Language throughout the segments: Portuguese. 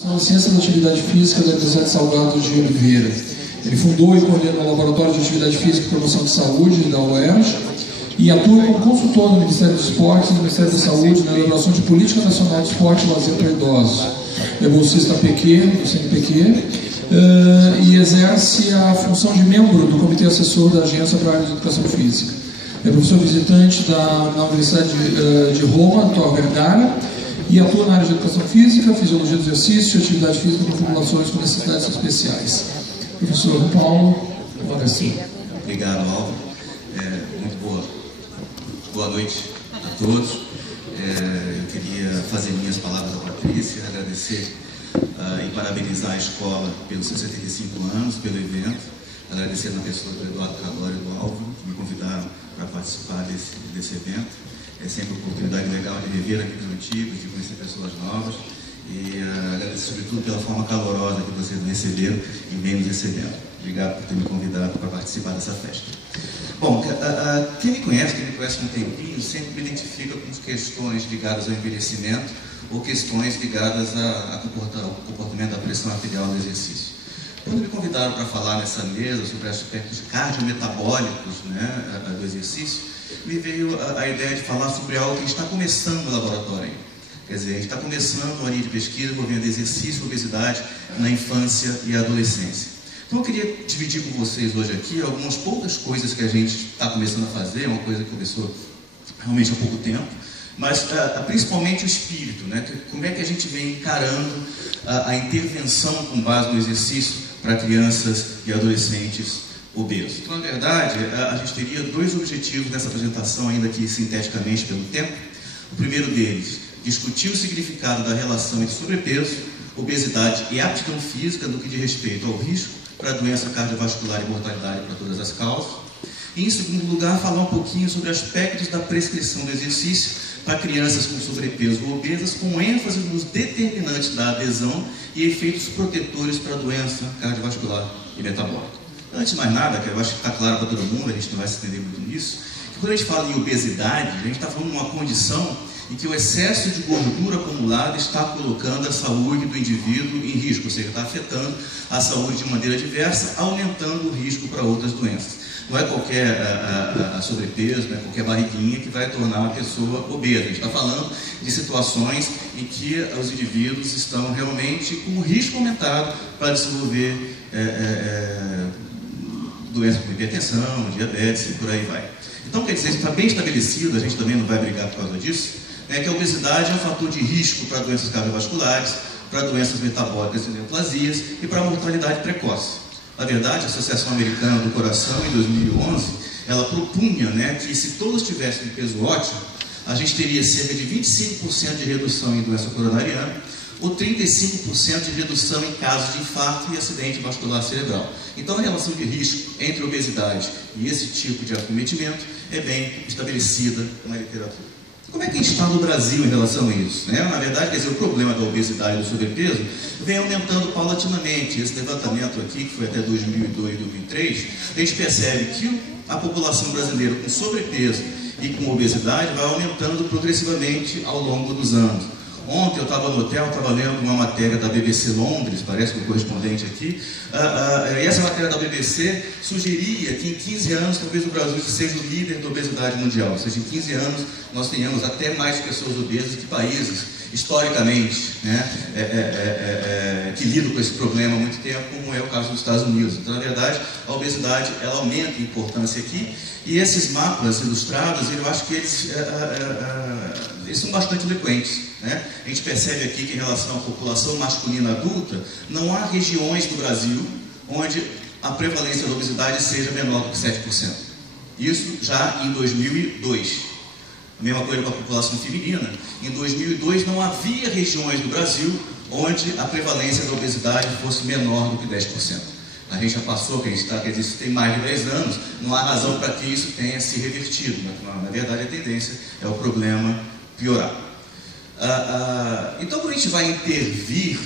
Ciência da Atividade Física da Universidade Salgado de Oliveira. Ele fundou e coordena o Laboratório de Atividade Física e Promoção de Saúde da UERJ e atua como consultor do Ministério dos Esportes e do Ministério da Saúde na elaboração de Política Nacional de Esporte e Lazer para Idosos. É bolsista PQ, do CNPq, e exerce a função de membro do Comitê Assessor da Agência para a Área de Educação Física. É professor visitante na Universidade de Roma, Tor Vergara, e atua na área de educação física, fisiologia do exercício e atividade física com populações com necessidades especiais. Professor Paulo, agora sim. Obrigado, Álvaro. Muito boa noite a todos. Eu queria fazer minhas palavras à Patrícia, agradecer e parabenizar a escola pelos seus 75 anos, pelo evento, agradecer na pessoa do Eduardo Cadório e do Álvaro, que me convidaram para participar desse evento. É sempre uma oportunidade legal de rever amigos antigos, de conhecer pessoas novas e agradecer sobretudo pela forma calorosa que vocês me receberam e vem nos recebendo. Obrigado por ter me convidado para participar dessa festa. Bom, quem me conhece há um tempinho, sempre me identifica com questões ligadas ao envelhecimento ou questões ligadas ao comportamento da pressão arterial do exercício. Quando me convidaram para falar nessa mesa sobre aspectos cardiometabólicos, do exercício, me veio a ideia de falar sobre algo que está começando no laboratório. Quer dizer, a gente está começando uma linha de pesquisa envolvendo exercício e obesidade na infância e adolescência. Então eu queria dividir com vocês hoje aqui algumas poucas coisas que a gente está começando a fazer, uma coisa que começou realmente há pouco tempo, mas principalmente o espírito, como é que a gente vem encarando a intervenção com base no exercício para crianças e adolescentes obesos. Então, na verdade, a gente teria dois objetivos nessa apresentação, ainda aqui sinteticamente pelo tempo. O primeiro deles, discutir o significado da relação entre sobrepeso, obesidade e aptidão física no que diz respeito ao risco para doença cardiovascular e mortalidade para todas as causas. E, em segundo lugar, falar um pouquinho sobre aspectos da prescrição do exercício para crianças com sobrepeso ou obesas, com ênfase nos determinantes da adesão e efeitos protetores para a doença cardiovascular e metabólica. Antes de mais nada, que eu acho que está claro para todo mundo, a gente não vai se entender muito nisso, que quando a gente fala em obesidade, a gente está falando de uma condição em que o excesso de gordura acumulada está colocando a saúde do indivíduo em risco, ou seja, está afetando a saúde de maneira diversa, aumentando o risco para outras doenças. Não é qualquer sobrepeso, não é qualquer barriguinha que vai tornar uma pessoa obesa. A gente está falando de situações em que os indivíduos estão realmente com um risco aumentado para desenvolver doença como hipertensão, diabetes e por aí vai. Então, quer dizer, está bem estabelecido, a gente também não vai brigar por causa disso, que a obesidade é um fator de risco para doenças cardiovasculares, para doenças metabólicas e neoplasias e para a mortalidade precoce. Na verdade, a Associação Americana do Coração, em 2011, ela propunha que se todos tivessem um peso ótimo, a gente teria cerca de 25% de redução em doença coronariana ou 35% de redução em casos de infarto e acidente vascular cerebral. Então, a relação de risco entre obesidade e esse tipo de acometimento é bem estabelecida na literatura. Como é que está no Brasil em relação a isso? Na verdade, quer dizer, o problema da obesidade e do sobrepeso vem aumentando paulatinamente. Esse levantamento aqui, que foi até 2002 e 2003, a gente percebe que a população brasileira com sobrepeso e com obesidade vai aumentando progressivamente ao longo dos anos. Ontem eu estava no hotel, estava lendo uma matéria da BBC Londres, parece que o correspondente aqui, e essa matéria da BBC sugeria que em 15 anos talvez o Brasil seja o líder da obesidade mundial, ou seja, em 15 anos nós tenhamos até mais pessoas obesas que países, historicamente, que lidam com esse problema há muito tempo, como é o caso dos Estados Unidos. Então, na verdade, a obesidade ela aumenta em importância aqui, e esses mapas ilustrados, eu acho que eles são bastante eloquentes. A gente percebe aqui que em relação à população masculina adulta, não há regiões do Brasil onde a prevalência da obesidade seja menor do que 7%. Isso já em 2002. A mesma coisa com a população feminina. Em 2002 não havia regiões do Brasil onde a prevalência da obesidade fosse menor do que 10%. A gente já passou, quer dizer, isso tem mais de 10 anos, não há razão para que isso tenha se revertido. Na verdade, a tendência é o problema piorar. Então, quando a gente vai intervir,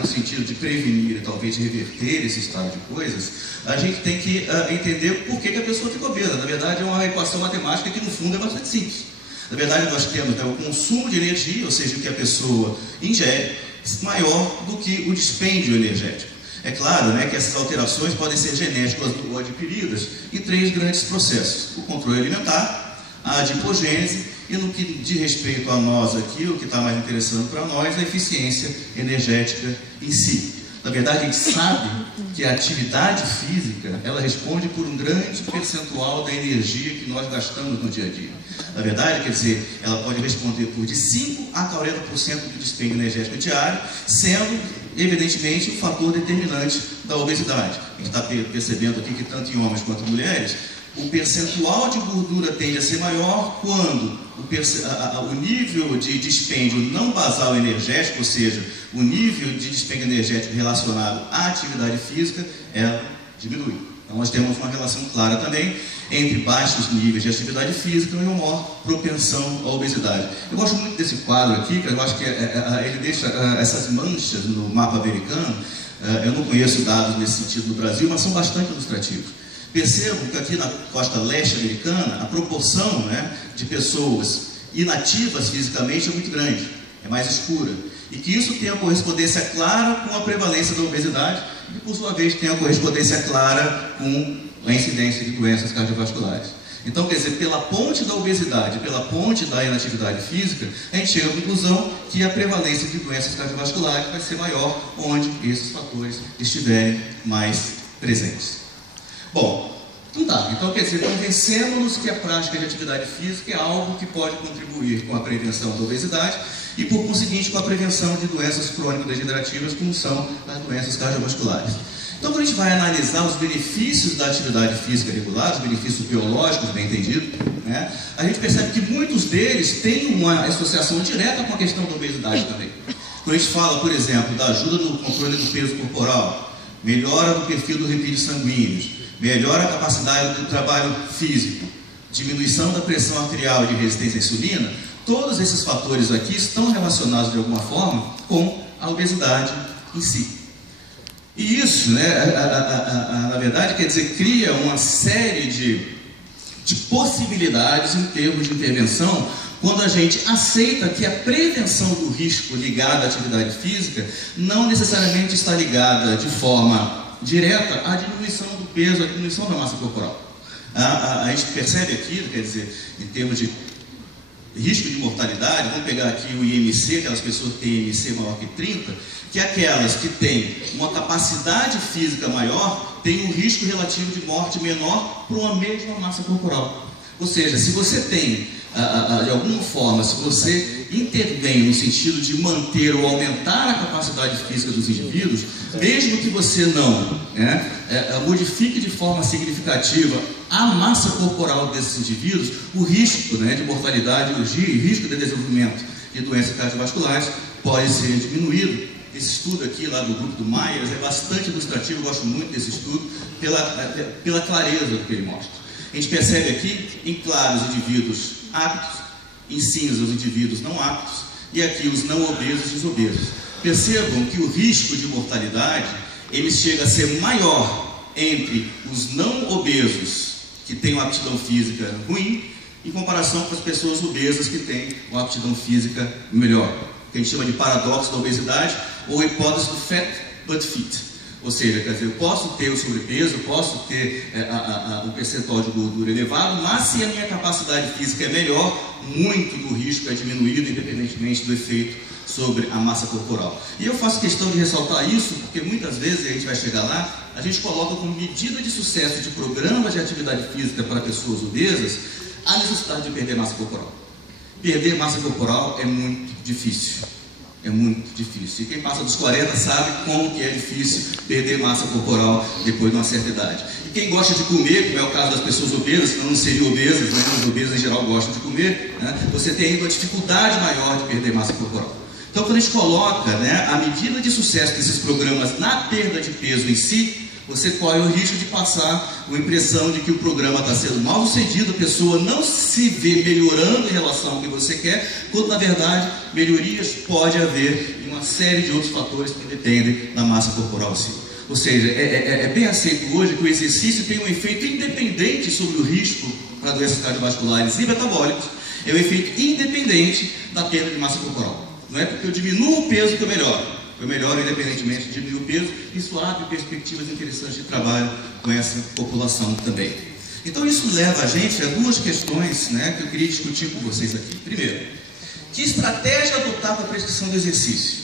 no sentido de prevenir e talvez reverter esse estado de coisas, a gente tem que entender por que a pessoa fica obesa. Na verdade, é uma equação matemática que, no fundo, é bastante simples. Na verdade, nós temos o consumo de energia, ou seja, o que a pessoa ingere, maior do que o dispêndio energético. É claro, né, que essas alterações podem ser genéticas ou adquiridas em 3 grandes processos: o controle alimentar, a adipogênese e, no que diz respeito a nós aqui, o que está mais interessando para nós, a eficiência energética em si. Na verdade, a gente sabe que a atividade física, ela responde por um grande percentual da energia que nós gastamos no dia a dia. Na verdade, quer dizer, ela pode responder por de 5% a 40% do dispêndio energético diário, sendo, evidentemente, um fator determinante da obesidade. A gente está percebendo aqui que tanto em homens quanto em mulheres, o percentual de gordura tende a ser maior quando o nível de dispêndio não basal energético, ou seja, o nível de dispêndio energético relacionado à atividade física, ela diminui. Então nós temos uma relação clara também entre baixos níveis de atividade física e uma maior propensão à obesidade. Eu gosto muito desse quadro aqui, que eu acho que ele deixa essas manchas no mapa americano. Eu não conheço dados nesse sentido no Brasil, mas são bastante ilustrativos. Percebam que aqui na costa leste americana, a proporção, né, de pessoas inativas fisicamente é muito grande, é mais escura. E que isso tem a correspondência clara com a prevalência da obesidade e, por sua vez, tem a correspondência clara com a incidência de doenças cardiovasculares. Então, quer dizer, pela ponte da obesidade, pela ponte da inatividade física, a gente chega à conclusão que a prevalência de doenças cardiovasculares vai ser maior onde esses fatores estiverem mais presentes. Bom, então quer dizer, convencemos-nos que a prática de atividade física é algo que pode contribuir com a prevenção da obesidade e, por conseguinte, com a prevenção de doenças crônico-degenerativas, como são as doenças cardiovasculares. Então, quando a gente vai analisar os benefícios da atividade física regular, os benefícios biológicos, bem entendido, né, a gente percebe que muitos deles têm uma associação direta com a questão da obesidade também. Quando a gente fala, por exemplo, da ajuda no controle do peso corporal, melhora do perfil dos lipídios sanguíneos, melhora a capacidade do trabalho físico, diminuição da pressão arterial e de resistência à insulina, todos esses fatores aqui estão relacionados de alguma forma com a obesidade em si. E isso, né, na verdade, quer dizer, cria uma série de possibilidades em termos de intervenção quando a gente aceita que a prevenção do risco ligada à atividade física não necessariamente está ligada de forma direta à diminuição do peso, à diminuição da massa corporal. A gente percebe aqui, quer dizer, em termos de risco de mortalidade, vamos pegar aqui o IMC, aquelas pessoas que têm IMC maior que 30, que aquelas que têm uma capacidade física maior têm um risco relativo de morte menor para uma mesma massa corporal. Ou seja, se você tem, de alguma forma, se você intervém no sentido de manter ou aumentar a capacidade física dos indivíduos, mesmo que você não modifique de forma significativa a massa corporal desses indivíduos, o risco, né, de mortalidade e risco de desenvolvimento de doenças cardiovasculares pode ser diminuído. Esse estudo aqui, lá do grupo do Myers, é bastante ilustrativo, eu gosto muito desse estudo, pela clareza do que ele mostra. A gente percebe aqui, em claro, os indivíduos aptos, em cinza, os indivíduos não aptos, e aqui os não obesos e os obesos. Percebam que o risco de mortalidade, ele chega a ser maior entre os não obesos, que têm uma aptidão física ruim, em comparação com as pessoas obesas que têm uma aptidão física melhor, que a gente chama de paradoxo da obesidade, ou hipótese do fat but fit. Ou seja, quer dizer, eu posso ter o sobrepeso, eu posso ter um percentual de gordura elevado, mas se a minha capacidade física é melhor, muito do risco é diminuído, independentemente do efeito sobre a massa corporal. E eu faço questão de ressaltar isso, porque muitas vezes, e a gente vai chegar lá, a gente coloca como medida de sucesso de programas de atividade física para pessoas obesas a necessidade de perder massa corporal. Perder massa corporal é muito difícil. É muito difícil. E quem passa dos 40 sabe como que é difícil perder massa corporal depois de uma certa idade. E quem gosta de comer, como é o caso das pessoas obesas, que não seriam obesas, mas os obesos em geral gostam de comer, né, você tem ainda uma dificuldade maior de perder massa corporal. Então, quando a gente coloca, né, a medida de sucesso desses programas na perda de peso em si, você corre o risco de passar uma impressão de que o programa está sendo mal sucedido, a pessoa não se vê melhorando em relação ao que você quer, quando na verdade melhorias pode haver em uma série de outros fatores que dependem da massa corporal em si. Ou seja, é bem aceito hoje que o exercício tem um efeito independente sobre o risco para doenças cardiovasculares e metabólicas, é um efeito independente da perda de massa corporal. Não é porque eu diminuo o peso que eu melhoro. eu melhoro independentemente de diminuir o peso. Isso abre perspectivas interessantes de trabalho com essa população também. Então isso leva a gente a duas questões, né, que eu queria discutir com vocês aqui. Primeiro, que estratégia adotar para a prescrição do exercício?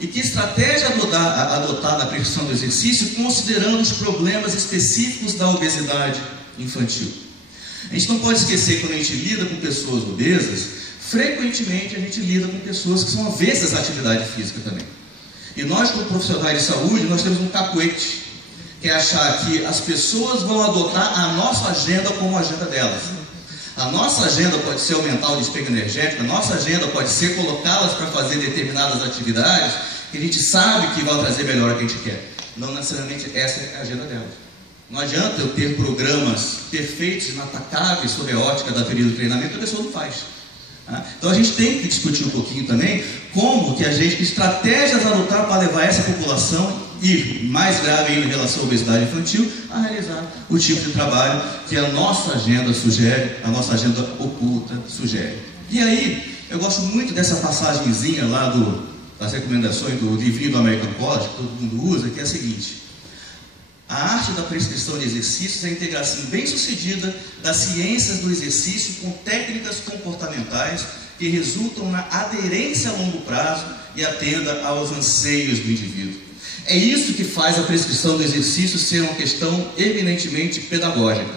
E que estratégia adotar na prescrição do exercício considerando os problemas específicos da obesidade infantil? A gente não pode esquecer que quando a gente lida com pessoas obesas, frequentemente a gente lida com pessoas que são avessas à atividade física também. E nós, como profissionais de saúde, nós temos um cacuete, que é achar que as pessoas vão adotar a nossa agenda como a agenda delas. A nossa agenda pode ser aumentar o despenho energético, a nossa agenda pode ser colocá-las para fazer determinadas atividades que a gente sabe que vai trazer melhor o que a gente quer. Não necessariamente essa é a agenda delas. Não adianta eu ter programas perfeitos, inatacáveis, sob a ótica da teoria do treinamento, a pessoa não faz. Então a gente tem que discutir um pouquinho também como que estratégias adotar para levar essa população, e mais grave ainda em relação à obesidade infantil, a realizar o tipo de trabalho que a nossa agenda sugere, a nossa agenda oculta sugere. E aí, eu gosto muito dessa passagenzinha lá das recomendações do livrinho do American College, que todo mundo usa, que é a seguinte: a arte da prescrição de exercícios é a integração bem-sucedida das ciências do exercício com técnicas comportamentais que resultam na aderência a longo prazo e atenda aos anseios do indivíduo. É isso que faz a prescrição do exercício ser uma questão eminentemente pedagógica.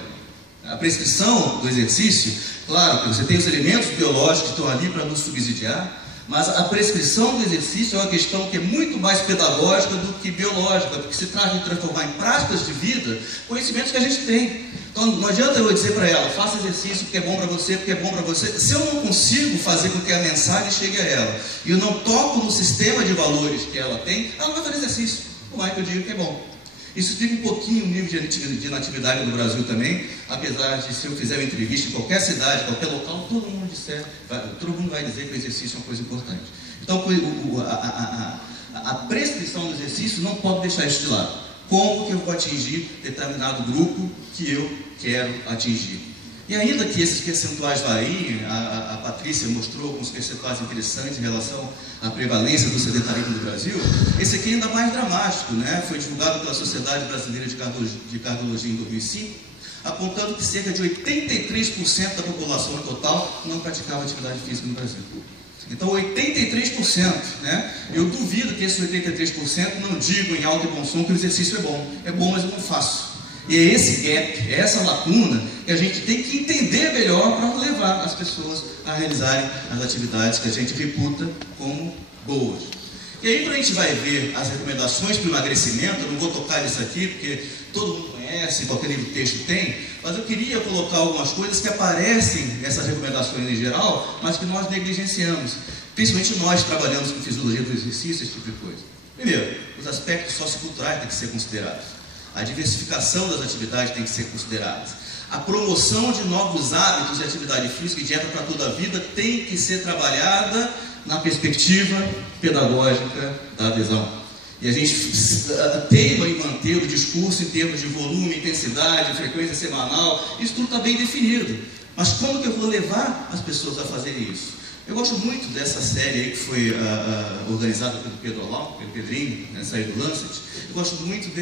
A prescrição do exercício, claro que você tem os elementos biológicos que estão ali para nos subsidiar, mas a prescrição do exercício é uma questão que é muito mais pedagógica do que biológica, porque se trata de transformar em práticas de vida conhecimentos que a gente tem. Então não adianta eu dizer para ela, faça exercício porque é bom para você, porque é bom para você. Se eu não consigo fazer com que a mensagem chegue a ela, e eu não toco no sistema de valores que ela tem, ela não vai fazer exercício, por mais que eu diga que é bom. Isso explica um pouquinho o nível de natividade no Brasil também, apesar de, se eu fizer uma entrevista em qualquer cidade, qualquer local, todo mundo vai dizer que o exercício é uma coisa importante. Então, a prescrição do exercício não pode deixar isso de lado. Como que eu vou atingir determinado grupo que eu quero atingir? E ainda que esses percentuais variem, a Patrícia mostrou alguns percentuais interessantes em relação à prevalência do sedentarismo no Brasil, esse aqui é ainda mais dramático, né? Foi divulgado pela Sociedade Brasileira de Cardiologia em 2005, apontando que cerca de 83% da população total não praticava atividade física no Brasil. Então 83%, né? Eu duvido que esses 83% não digam em alto e bom som que o exercício é bom, mas eu não faço. E é esse gap, é essa lacuna que a gente tem que entender melhor para levar as pessoas a realizarem as atividades que a gente reputa como boas. E aí, quando a gente vai ver as recomendações para o emagrecimento, eu não vou tocar nisso aqui, porque todo mundo conhece, qualquer livro de texto tem, mas eu queria colocar algumas coisas que aparecem nessas recomendações em geral, mas que nós negligenciamos, principalmente nós que trabalhamos com fisiologia do exercício, esse tipo de coisa. Primeiro, os aspectos socioculturais têm que ser considerados. A diversificação das atividades tem que ser considerada. A promoção de novos hábitos de atividade física e dieta para toda a vida tem que ser trabalhada na perspectiva pedagógica da adesão. E a gente teima em manter o discurso em termos de volume, intensidade, frequência semanal, isso tudo está bem definido. Mas como que eu vou levar as pessoas a fazerem isso? Eu gosto muito dessa série aí que foi organizada pelo Pedro Alau, pelo Pedrinho, nessa aí do Lancet. Eu gosto muito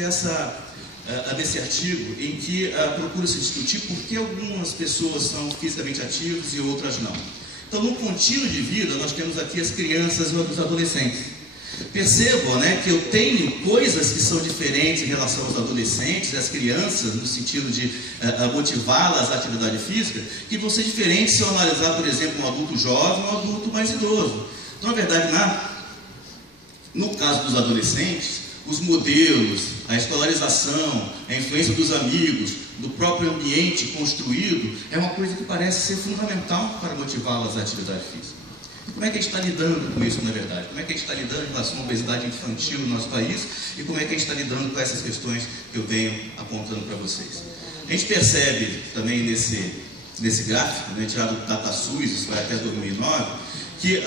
desse artigo em que procura-se discutir por que algumas pessoas são fisicamente ativas e outras não. Então, no contínuo de vida, nós temos aqui as crianças e os adolescentes. Percebam, né, que eu tenho coisas que são diferentes em relação aos adolescentes e às crianças, no sentido de motivá-las à atividade física, que vão ser diferentes se eu analisar, por exemplo, um adulto jovem ou um adulto mais idoso. Então, na verdade, no caso dos adolescentes, os modelos, a escolarização, a influência dos amigos, do próprio ambiente construído, é uma coisa que parece ser fundamental para motivá-las à atividade física. E como é que a gente está lidando com isso, na verdade? Como é que a gente está lidando em relação à obesidade infantil no nosso país? E como é que a gente está lidando com essas questões que eu venho apontando para vocês? A gente percebe também nesse gráfico, né, tirado do DataSUS, isso vai até 2009, que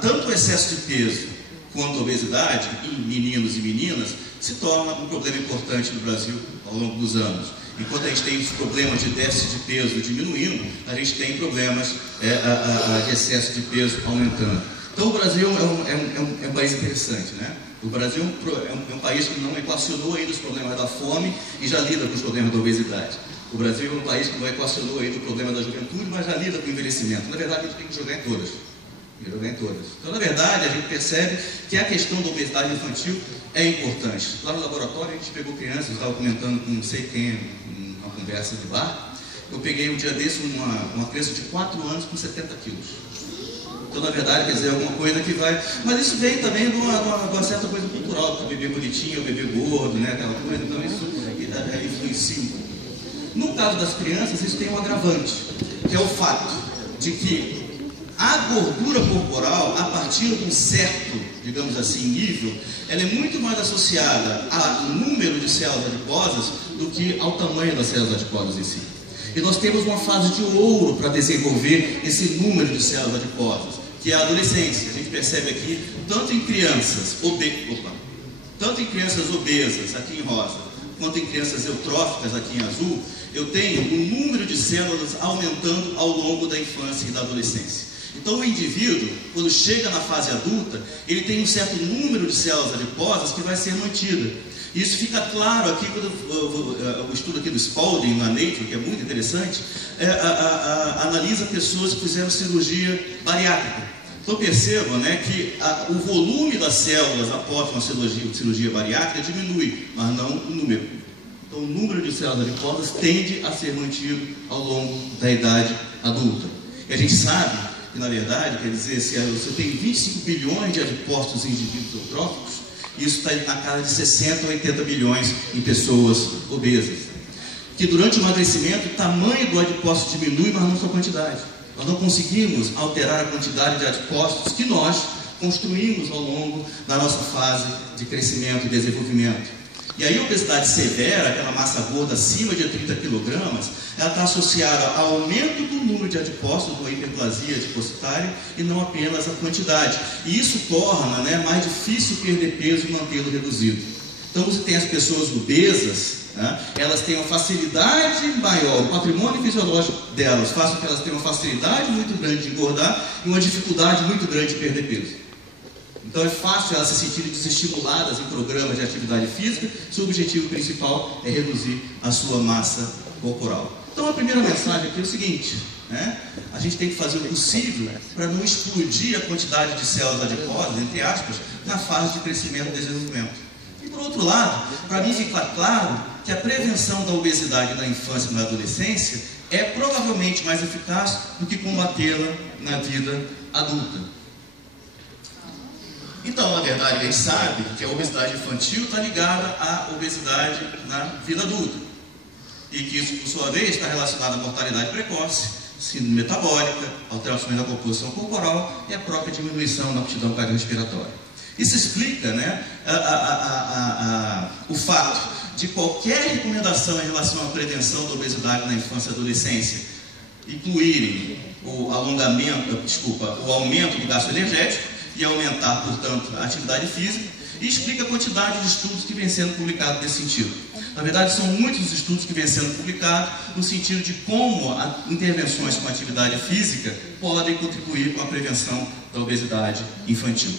tanto o excesso de peso quanto a obesidade em meninos e meninas se torna um problema importante no Brasil ao longo dos anos. Enquanto a gente tem os problemas de déficit de peso diminuindo, a gente tem problemas de excesso de peso aumentando. Então o Brasil é um país interessante, né? O Brasil é um país que não equacionou ainda os problemas da fome e já lida com os problemas da obesidade. O Brasil é um país que não equacionou ainda o problema da juventude, mas já lida com o envelhecimento. Na verdade, a gente tem que jogar em todas. Então, na verdade, a gente percebe que a questão da obesidade infantil é importante. Lá no laboratório, a gente pegou crianças, eu estava comentando com não sei quem, numa conversa de bar. Eu peguei um dia desse uma criança de 4 anos com 70 quilos. Então, na verdade, quer dizer, alguma coisa que vai... Mas isso vem também de uma certa coisa cultural, o bebê bonitinho, o bebê gordo, né, aquela coisa. Então, isso influencia um pouco. No caso das crianças, isso tem um agravante, que é o fato de que a gordura corporal, a partir de um certo, digamos assim, nível, ela é muito mais associada ao número de células adiposas do que ao tamanho das células adiposas em si. E nós temos uma fase de ouro para desenvolver esse número de células adiposas, que é a adolescência. A gente percebe aqui, tanto em crianças obesas, aqui em rosa, quanto em crianças eutróficas, aqui em azul, eu tenho o número de células aumentando ao longo da infância e da adolescência. Então o indivíduo, quando chega na fase adulta, ele tem um certo número de células adiposas que vai ser mantida. Isso fica claro aqui quando o estudo aqui do Spalding, na Nature, que é muito interessante, analisa pessoas que fizeram cirurgia bariátrica. Então percebam, né, que o volume das células após uma cirurgia bariátrica diminui, mas não o número. Então o número de células adiposas tende a ser mantido ao longo da idade adulta. E a gente sabe que, na verdade, quer dizer, se você tem 25 bilhões de adipócitos em indivíduos eutróficos, isso está na casa de 60 ou 80 bilhões em pessoas obesas. Que durante o emagrecimento, o tamanho do adipócito diminui, mas não sua quantidade. Nós não conseguimos alterar a quantidade de adipócitos que nós construímos ao longo da nossa fase de crescimento e desenvolvimento. E aí a obesidade severa, aquela massa gorda acima de 30 kg, ela está associada ao aumento do número de adipócitos, uma hiperplasia adipocitária, e não apenas a quantidade. E isso torna, né, mais difícil perder peso e mantê-lo reduzido. Então você tem as pessoas obesas, né, elas têm uma facilidade maior, o patrimônio fisiológico delas faz com que elas tenham uma facilidade muito grande de engordar e uma dificuldade muito grande de perder peso. Então é fácil elas se sentirem desestimuladas em programas de atividade física, se o objetivo principal é reduzir a sua massa corporal. Então a primeira mensagem aqui é o seguinte, né? A gente tem que fazer o possível para não explodir a quantidade de células adiposas, entre aspas, na fase de crescimento e desenvolvimento. E por outro lado, para mim fica claro que a prevenção da obesidade na infância e na adolescência é provavelmente mais eficaz do que combatê-la na vida adulta. Então, na verdade, a gente sabe que a obesidade infantil está ligada à obesidade na vida adulta. E que isso, por sua vez, está relacionado à mortalidade precoce, síndrome metabólica, alterações da composição corporal e a própria diminuição da aptidão cardiorrespiratória. Isso explica, né, o fato de qualquer recomendação em relação à prevenção da obesidade na infância e adolescência incluírem o aumento do gasto energético, e aumentar, portanto, a atividade física, e explica a quantidade de estudos que vem sendo publicados nesse sentido. Na verdade, são muitos estudos que vêm sendo publicados no sentido de como intervenções com atividade física podem contribuir com a prevenção da obesidade infantil.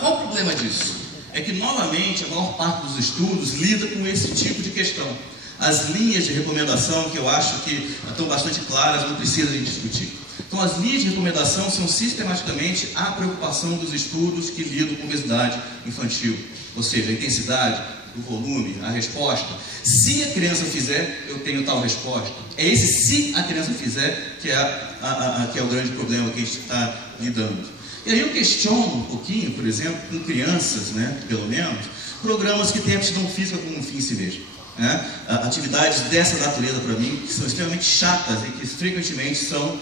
Qual o problema disso? É que, novamente, a maior parte dos estudos lida com esse tipo de questão. As linhas de recomendação, que eu acho que estão bastante claras, não precisa de discutir. Então, as linhas de recomendação são sistematicamente a preocupação dos estudos que lidam com obesidade infantil. Ou seja, a intensidade, o volume, a resposta. Se a criança fizer, eu tenho tal resposta. É esse se a criança fizer que é o grande problema que a gente está lidando. E aí eu questiono um pouquinho, por exemplo, com crianças, né, pelo menos, programas que têm aptidão física como um fim em si mesmo. Atividades dessa natureza, para mim, que são extremamente chatas e que frequentemente são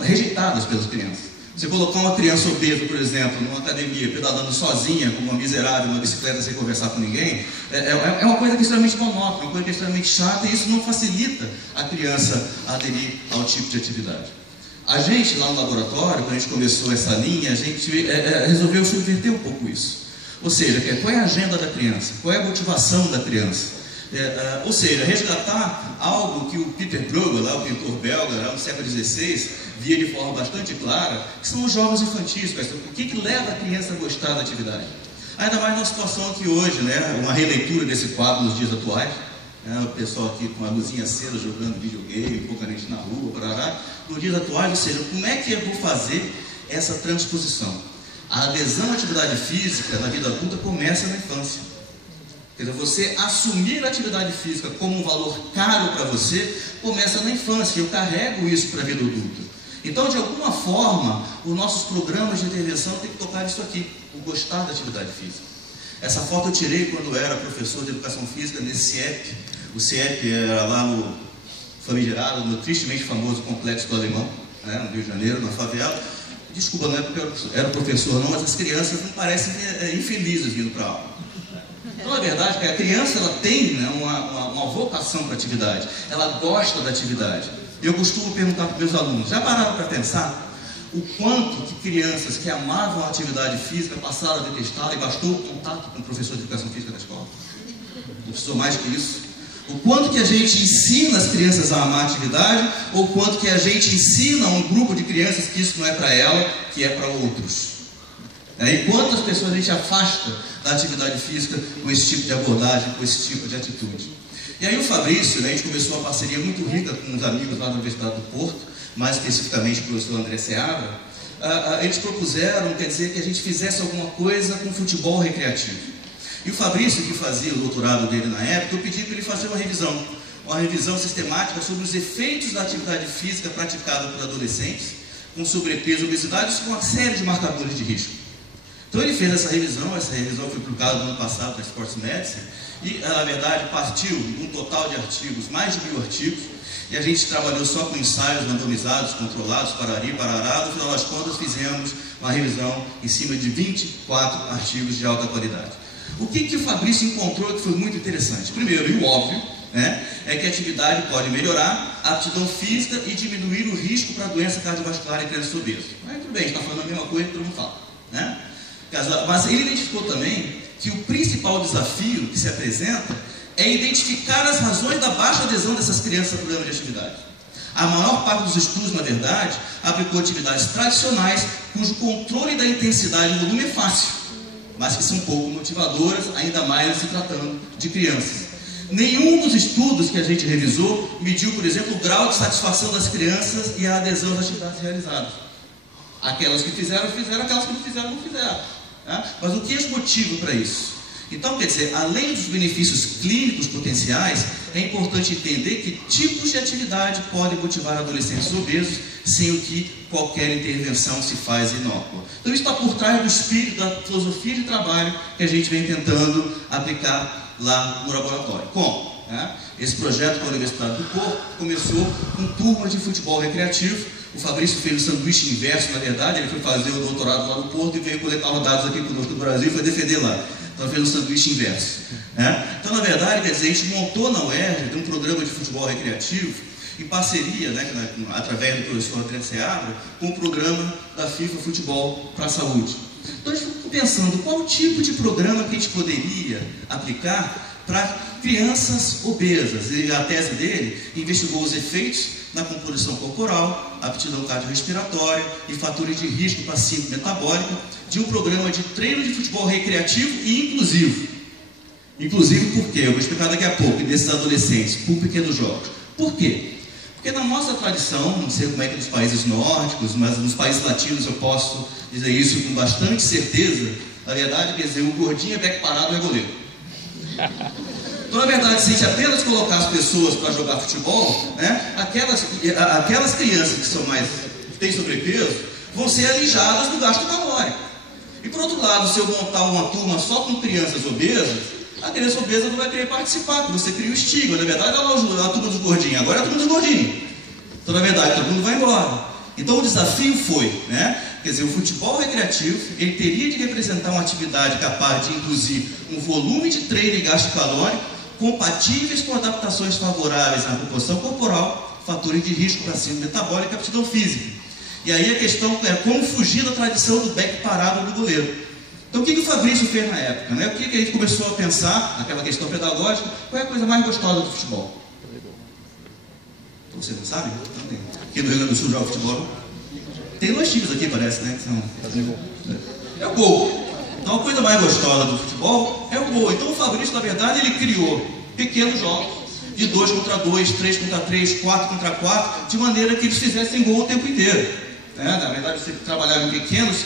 rejeitadas pelas crianças. Você colocar uma criança obesa, por exemplo, numa academia, pedalando sozinha, como uma miserável, numa bicicleta sem conversar com ninguém, é uma coisa que é extremamente monótona, uma coisa que é extremamente chata, e isso não facilita a criança a aderir ao tipo de atividade. A gente, lá no laboratório, quando a gente começou essa linha, a gente resolveu subverter um pouco isso. Ou seja, qual é a agenda da criança? Qual é a motivação da criança? Ou seja, resgatar algo que o Peter Bruegel, lá, o pintor belga, lá no século XVI, via de forma bastante clara, que são os jogos infantis, o que leva a criança a gostar da atividade. Ainda mais na situação aqui hoje, né? Uma releitura desse quadro nos dias atuais, né? O pessoal aqui com a luzinha acesa jogando videogame, pouca gente na rua, parará. Nos dias atuais, ou seja, como é que eu vou fazer essa transposição? A adesão à atividade física na vida adulta começa na infância. Quer dizer, você assumir a atividade física como um valor caro para você, começa na infância. Eu carrego isso para a vida adulta. Então, de alguma forma, os nossos programas de intervenção têm que tocar nisso aqui, o gostar da atividade física. Essa foto eu tirei quando eu era professor de educação física nesse CIEP. O CIEP era lá no famigerado, no tristemente famoso Complexo do Alemão, né, no Rio de Janeiro, na favela. Desculpa, não é porque eu era professor não, mas as crianças não parecem infelizes vindo para a aula. Então, a verdade é que a criança ela tem, né, uma vocação para a atividade, ela gosta da atividade. Eu costumo perguntar para os meus alunos, já pararam para pensar o quanto que crianças que amavam a atividade física passaram a detestá-la e bastou o contato com o professor de educação física da escola? Não precisou mais que isso. O quanto que a gente ensina as crianças a amar a atividade, ou o quanto que a gente ensina a um grupo de crianças que isso não é para ela, que é para outros. E quantas pessoas a gente afasta da atividade física com esse tipo de abordagem, com esse tipo de atitude. E aí o Fabrício, né, a gente começou uma parceria muito rica com uns amigos lá da Universidade do Porto, mais especificamente o professor André Seabra. Eles propuseram, quer dizer, que a gente fizesse alguma coisa com futebol recreativo. E o Fabrício, que fazia o doutorado dele na época, eu pedi para ele fazer uma revisão sistemática sobre os efeitos da atividade física praticada por adolescentes com sobrepeso e obesidade, com uma série de marcadores de risco. Então ele fez essa revisão foi publicada no ano passado na Sports Medicine, e na verdade partiu de um total de artigos, mais de 1000 artigos, e a gente trabalhou só com ensaios randomizados, controlados, parari, parará. No final das contas fizemos uma revisão em cima de 24 artigos de alta qualidade. O que o Fabrício encontrou que foi muito interessante? Primeiro, e o óbvio, né, é que a atividade pode melhorar a aptidão física e diminuir o risco para doença cardiovascular em crianças obesas. Mas tudo bem, a gente está falando a mesma coisa que todo mundo fala, né? Mas ele identificou também que o principal desafio que se apresenta é identificar as razões da baixa adesão dessas crianças ao programa de atividade. A maior parte dos estudos, na verdade, aplicou atividades tradicionais cujo controle da intensidade e volume é fácil, mas que são pouco motivadoras, ainda mais se tratando de crianças. Nenhum dos estudos que a gente revisou mediu, por exemplo, o grau de satisfação das crianças e a adesão às atividades realizadas. Aquelas que fizeram, aquelas que não fizeram, não fizeram. Mas o que as motiva para isso? Então, quer dizer, além dos benefícios clínicos potenciais, é importante entender que tipos de atividade podem motivar adolescentes obesos, sem o que qualquer intervenção se faz inócua. Então, isso está por trás do espírito da filosofia de trabalho que a gente vem tentando aplicar lá no laboratório. Como? Esse projeto com a Universidade do Porto começou com turmas de futebol recreativo. O Fabrício fez o sanduíche inverso, na verdade, ele foi fazer o doutorado lá no Porto e veio coletar os dados aqui conosco no Brasil e foi defender lá. Então fez um sanduíche inverso. Então, na verdade, quer dizer, a gente montou na UERJ um programa de futebol recreativo em parceria, né, através do professor André Seabra, com o programa da FIFA Futebol para a Saúde. Então a gente ficou pensando qual tipo de programa que a gente poderia aplicar para crianças obesas. E a tese dele investigou os efeitos na composição corporal, aptidão cardiorrespiratória e fatores de risco para síndrome metabólica de um programa de treino de futebol recreativo e inclusivo. Inclusive por quê? Eu vou explicar daqui a pouco, desses adolescentes, por pequenos jogos. Por quê? Porque na nossa tradição, não sei como é que nos países nórdicos, mas nos países latinos eu posso dizer isso com bastante certeza, na verdade, quer dizer, o gordinho é back parado, é goleiro. Então, na verdade, se a gente apenas colocar as pessoas para jogar futebol, né, aquelas crianças que têm sobrepeso vão ser alijadas do gasto calórico. E, por outro lado, se eu montar uma turma só com crianças obesas, a criança obesa não vai querer participar, porque você cria o estigma. Na verdade, olha a turma dos gordinhos, agora é a turma dos gordinhos. Então, na verdade, todo mundo vai embora. Então, o desafio foi, né, quer dizer, o futebol recreativo, ele teria de representar uma atividade capaz de induzir um volume de treino e gasto calórico compatíveis com adaptações favoráveis na composição corporal, fatores de risco para síndrome metabólica e aptidão física. E aí a questão é como fugir da tradição do back parado do goleiro. Então, o que o Fabrício fez na época? Né? O que a gente começou a pensar, aquela questão pedagógica, qual é a coisa mais gostosa do futebol? Vocês não sabem? Aqui no Rio Grande do Sul joga futebol. Tem 2 times aqui, parece, né? É o gol. Então, a coisa mais gostosa do futebol é o gol. Então, o Fabrício, na verdade, ele criou pequenos jogos, de 2 contra 2, 3 contra 3, 4 contra 4, de maneira que eles fizessem gol o tempo inteiro. Na verdade, você trabalhava em pequenos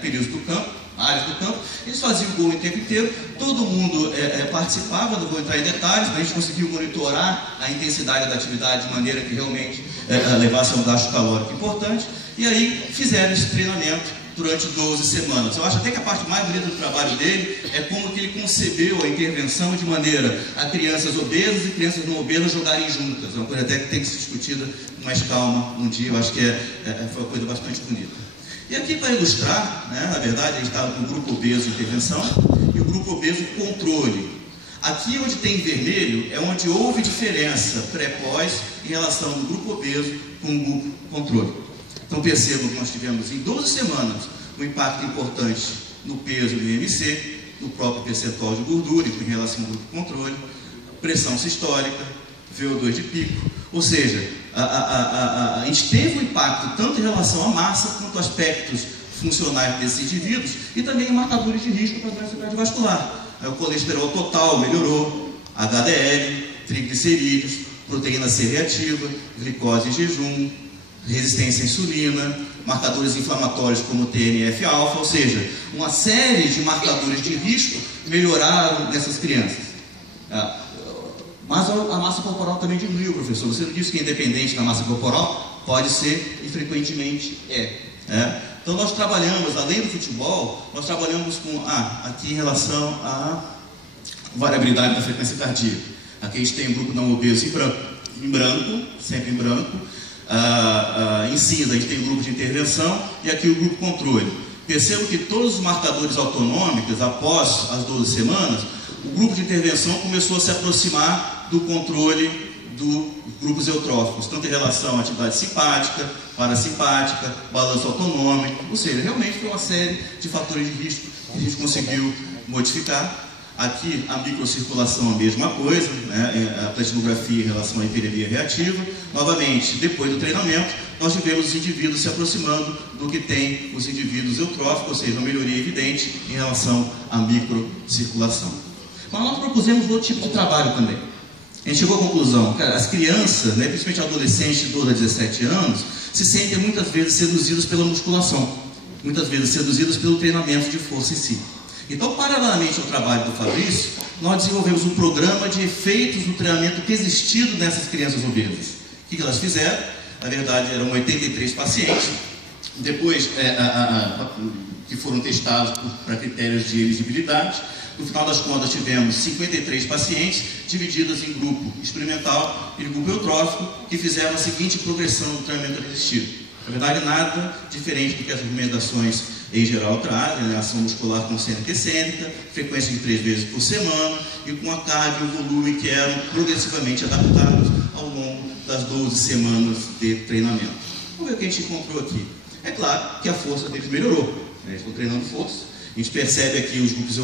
períodos do campo, áreas do campo, eles faziam gol o tempo inteiro, todo mundo participava, não vou entrar em detalhes, mas a gente conseguiu monitorar a intensidade da atividade de maneira que realmente levasse a um gasto calórico importante, e aí fizeram esse treinamento durante 12 semanas. Eu acho até que a parte mais bonita do trabalho dele é como que ele concebeu a intervenção de maneira a crianças obesas e crianças não obesas jogarem juntas. É uma coisa até que tem que ser discutida com mais calma um dia, eu acho que foi uma coisa bastante bonita. E aqui para ilustrar, na verdade, a gente está no grupo obeso intervenção e o grupo obeso controle. Aqui onde tem vermelho é onde houve diferença pré-pós em relação do grupo obeso com o grupo controle. Então percebam que nós tivemos em 12 semanas um impacto importante no peso do IMC, no próprio percentual de gordura em relação ao grupo controle, pressão sistólica, VO2 de pico, ou seja, a gente teve um impacto tanto em relação à massa quanto a aspectos funcionais desses indivíduos e também em marcadores de risco para a doença cardiovascular. O colesterol total melhorou, HDL, triglicerídeos, proteína C reativa, glicose em jejum, resistência à insulina, marcadores inflamatórios como TNF-alfa, ou seja, uma série de marcadores de risco melhoraram nessas crianças. Mas a massa corporal também diminuiu, professor. Você não disse que é independente da massa corporal? Pode ser e frequentemente Então nós trabalhamos, além do futebol, nós trabalhamos com, aqui em relação à variabilidade da frequência cardíaca. Aqui a gente tem um grupo não obeso em branco, sempre em branco. Em cinza a gente tem o grupo de intervenção e aqui o grupo controle. Percebo que todos os marcadores autonômicos, após as 12 semanas, o grupo de intervenção começou a se aproximar do controle dos grupos eutróficos, tanto em relação à atividade simpática, parasimpática, balanço autonômico, ou seja, realmente foi uma série de fatores de risco que a gente conseguiu modificar. Aqui a microcirculação a mesma coisa, a platinografia em relação à hiperemia reativa. Novamente, depois do treinamento, nós tivemos os indivíduos se aproximando do que tem os indivíduos eutróficos, ou seja, uma melhoria evidente em relação à microcirculação. Mas nós propusemos outro tipo de trabalho também. A gente chegou à conclusão que as crianças, principalmente adolescentes de 12 a 17 anos, se sentem muitas vezes seduzidas pela musculação, muitas vezes seduzidas pelo treinamento de força em si. Então, paralelamente ao trabalho do Fabrício, nós desenvolvemos um programa de efeitos do treinamento resistido nessas crianças obesas. O que elas fizeram? Na verdade, eram 83 pacientes, depois que foram testados para critérios de elegibilidade. No final das contas, tivemos 53 pacientes divididos em grupo experimental e grupo eutrófico, que fizeram a seguinte progressão do treinamento resistido. Na verdade, nada diferente do que as recomendações em geral trazem, ação muscular concêntrica e excêntrica, frequência de 3 vezes por semana e com a carga e o volume que eram progressivamente adaptados ao longo das 12 semanas de treinamento. Vamos ver o que a gente encontrou aqui. É claro que a força deles melhorou, eles estão treinando força. A gente percebe aqui os grupos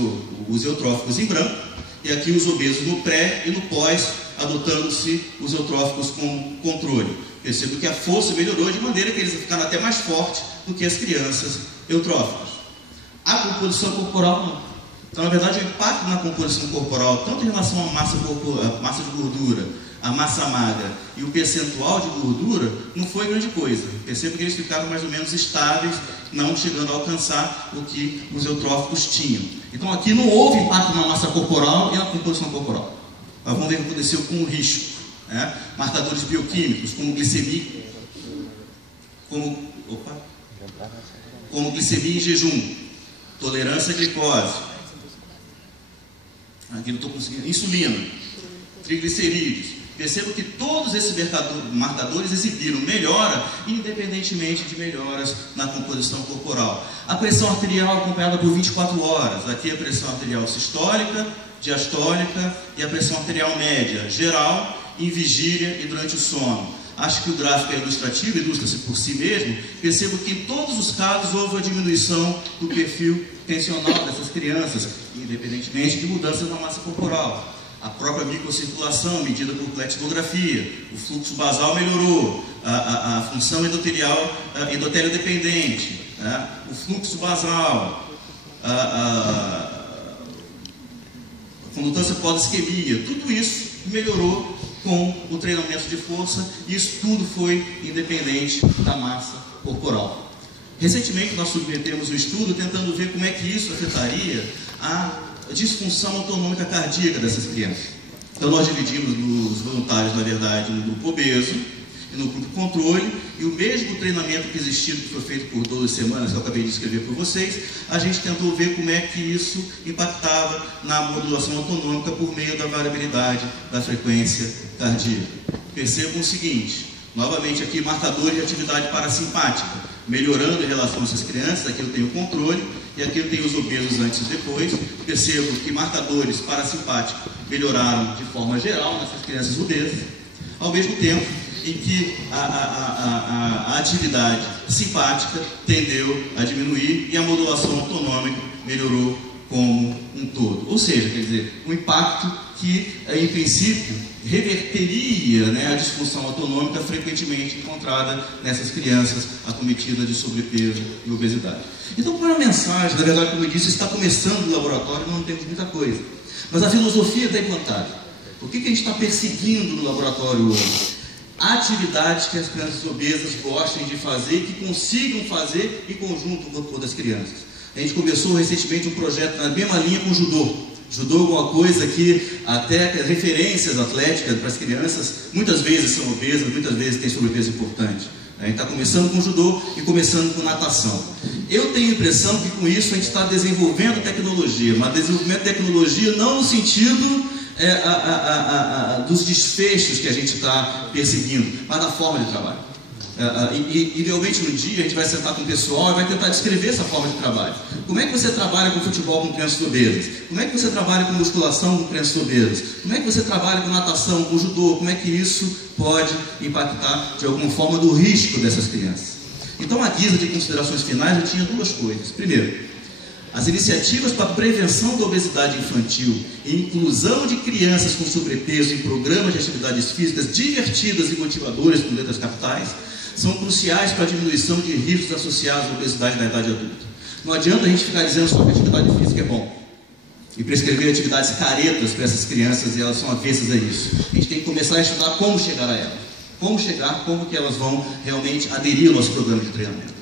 os eutróficos em branco e aqui os obesos no pré e no pós, adotando-se os eutróficos com controle. Percebo que a força melhorou de maneira que eles ficaram até mais fortes do que as crianças eutróficas. A composição corporal não. Então, na verdade, o impacto na composição corporal, tanto em relação à massa de gordura, a massa magra e o percentual de gordura, não foi grande coisa. Percebo que eles ficaram mais ou menos estáveis, não chegando a alcançar o que os eutróficos tinham. Então, aqui não houve impacto na massa corporal e na composição corporal. Mas vamos ver o que aconteceu com o risco. Marcadores bioquímicos, como glicemia, como glicemia em jejum, tolerância à glicose, aqui não estou conseguindo, insulina, triglicerídeos. Percebo que todos esses marcadores exibiram melhora, independentemente de melhoras na composição corporal. A pressão arterial acompanhada por 24 horas, aqui a pressão arterial sistólica, diastólica e a pressão arterial média, geral, em vigília e durante o sono. acho que o gráfico é ilustrativo, ilustra-se por si mesmo. Percebo que em todos os casos houve a diminuição do perfil tensional dessas crianças, independentemente de mudanças na massa corporal. A própria microcirculação, medida por plexigrafia, o fluxo basal melhorou, a função endotelial, endotélio dependente, né? O fluxo basal, a condutância pós-isquemia, tudo isso melhorou com o treinamento de força, e isso tudo foi independente da massa corporal. Recentemente nós submetemos um estudo tentando ver como é que isso afetaria a disfunção autonômica cardíaca dessas crianças. Então nós dividimos os voluntários, na verdade, no grupo obeso e no grupo controle, e o mesmo treinamento que existiu, que foi feito por 12 semanas, que eu acabei de escrever para vocês, a gente tentou ver como é que isso impactava na modulação autonômica por meio da variabilidade da frequência cardíaca. Percebam o seguinte, novamente aqui, marcadores de atividade parasimpática, melhorando em relação a essas crianças. Aqui eu tenho o controle e aqui eu tenho os obesos antes e depois. Percebo que marcadores parasimpáticos melhoraram de forma geral nessas crianças obesas, ao mesmo tempo em que a atividade simpática tendeu a diminuir e a modulação autonômica melhorou como um todo. Ou seja, quer dizer, um impacto que, em princípio, reverteria, né, a disfunção autonômica frequentemente encontrada nessas crianças acometidas de sobrepeso e obesidade. Então, qual é a mensagem? Na verdade, como eu disse, está começando o laboratório, não temos muita coisa. Mas a filosofia está implantada. O que a gente está perseguindo no laboratório hoje? Atividades que as crianças obesas gostem de fazer, que consigam fazer em conjunto com todas as crianças. A gente começou recentemente um projeto na mesma linha com o judô. Judô é alguma coisa que até referências atléticas para as crianças muitas vezes são obesas, muitas vezes têm sobrepeso importante. A gente está começando com judô e começando com natação. Eu tenho a impressão que com isso a gente está desenvolvendo tecnologia, mas desenvolvimento de tecnologia não no sentido dos desfechos que a gente está perseguindo, mas da forma de trabalho. Idealmente no dia a gente vai sentar com o pessoal e vai tentar descrever essa forma de trabalho. Como é que você trabalha com futebol com crianças obesas? Como é que você trabalha com musculação com crianças obesas? Como é que você trabalha com natação, com judô? Como é que isso pode impactar de alguma forma do risco dessas crianças? Então, à guisa de considerações finais, eu tinha duas coisas. Primeiro, as iniciativas para a prevenção da obesidade infantil e inclusão de crianças com sobrepeso em programas de atividades físicas divertidas e motivadoras com letras capitais são cruciais para a diminuição de riscos associados à obesidade na idade adulta. Não adianta a gente ficar dizendo só que a atividade física é bom e prescrever atividades caretas para essas crianças, e elas são avessas a isso. A gente tem que começar a estudar como chegar a elas. Como que elas vão realmente aderir ao nosso programa de treinamento.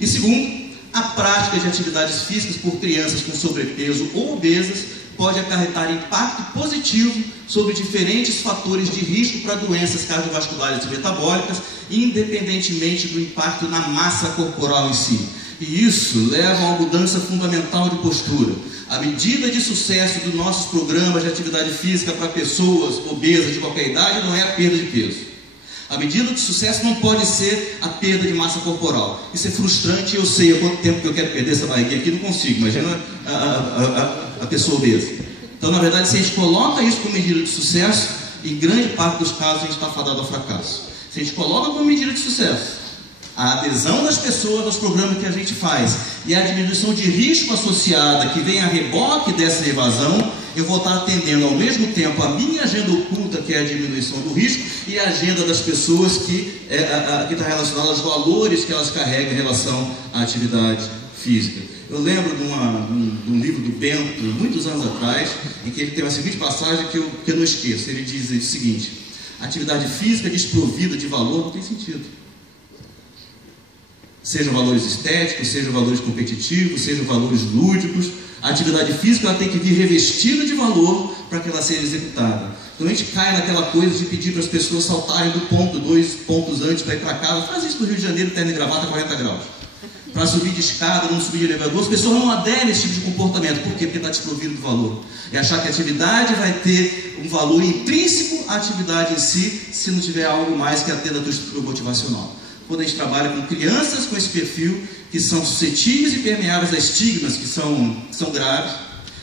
E segundo, a prática de atividades físicas por crianças com sobrepeso ou obesas pode acarretar impacto positivo sobre diferentes fatores de risco para doenças cardiovasculares e metabólicas, independentemente do impacto na massa corporal em si. E isso leva a uma mudança fundamental de postura. A medida de sucesso dos nossos programas de atividade física para pessoas obesas de qualquer idade não é a perda de peso. A medida de sucesso não pode ser a perda de massa corporal. Isso é frustrante, eu sei há quanto tempo que eu quero perder essa barriguinha aqui, não consigo. Imagina a pessoa obesa. Então, na verdade, se a gente coloca isso como medida de sucesso, em grande parte dos casos a gente está fadado ao fracasso. Se a gente coloca como medida de sucesso a adesão das pessoas aos programas que a gente faz e a diminuição de risco associada que vem a reboque dessa evasão, eu vou estar atendendo ao mesmo tempo a minha agenda oculta, que é a diminuição do risco, e a agenda das pessoas que está relacionada aos valores que elas carregam em relação à atividade física. Eu lembro de um livro do Bento, muitos anos atrás, em que ele tem uma seguinte passagem que eu não esqueço. Ele diz o seguinte: a atividade física desprovida de valor não tem sentido. Sejam valores estéticos, sejam valores competitivos, sejam valores lúdicos, a atividade física ela tem que vir revestida de valor para que ela seja executada. Então a gente cai naquela coisa de pedir para as pessoas saltarem do ponto 2 pontos antes para ir para casa. Faz isso no Rio de Janeiro, terno e gravata, 40 graus. Para subir de escada, não subir de elevador. As pessoas não aderem a esse tipo de comportamento. Por quê? Porque está desprovido de valor. É achar que a atividade vai ter um valor intrínseco à atividade em si, se não tiver algo mais que atenda a tua estrutura motivacional. Quando a gente trabalha com crianças com esse perfil, que são suscetíveis e permeáveis a estigmas que são graves,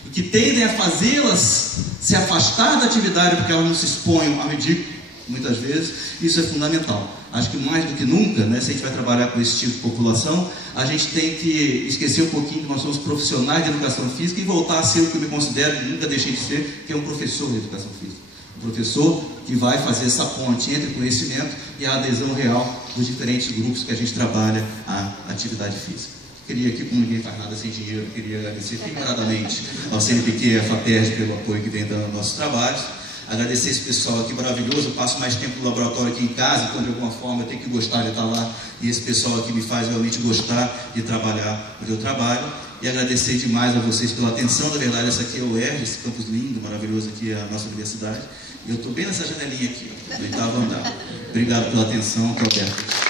e que tendem a fazê-las se afastar da atividade porque elas não se expõem ao ridículo, muitas vezes, isso é fundamental. acho que mais do que nunca, né, se a gente vai trabalhar com esse tipo de população, a gente tem que esquecer um pouquinho que nós somos profissionais de educação física e voltar a ser o que eu me considero, e nunca deixei de ser, que é um professor de educação física. Um professor que vai fazer essa ponte entre o conhecimento e a adesão real dos diferentes grupos que a gente trabalha a atividade física. Queria aqui, como ninguém faz nada sem dinheiro, queria agradecer figuradamente ao CNPq e à FAPERJ pelo apoio que vem dando aos nossos trabalhos. Agradecer esse pessoal aqui maravilhoso. Eu passo mais tempo no laboratório aqui em casa, então de alguma forma eu tenho que gostar de estar lá, e esse pessoal aqui me faz realmente gostar de trabalhar onde eu trabalho. E agradecer demais a vocês pela atenção. Na verdade, essa aqui é o UERJ, esse campus lindo, maravilhoso aqui, é a nossa universidade. E eu estou bem nessa janelinha aqui, no 8º andar. Obrigado pela atenção, Roberto.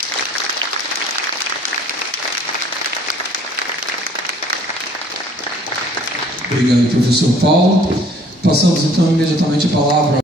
Obrigado, professor Paulo. Passamos então imediatamente a palavra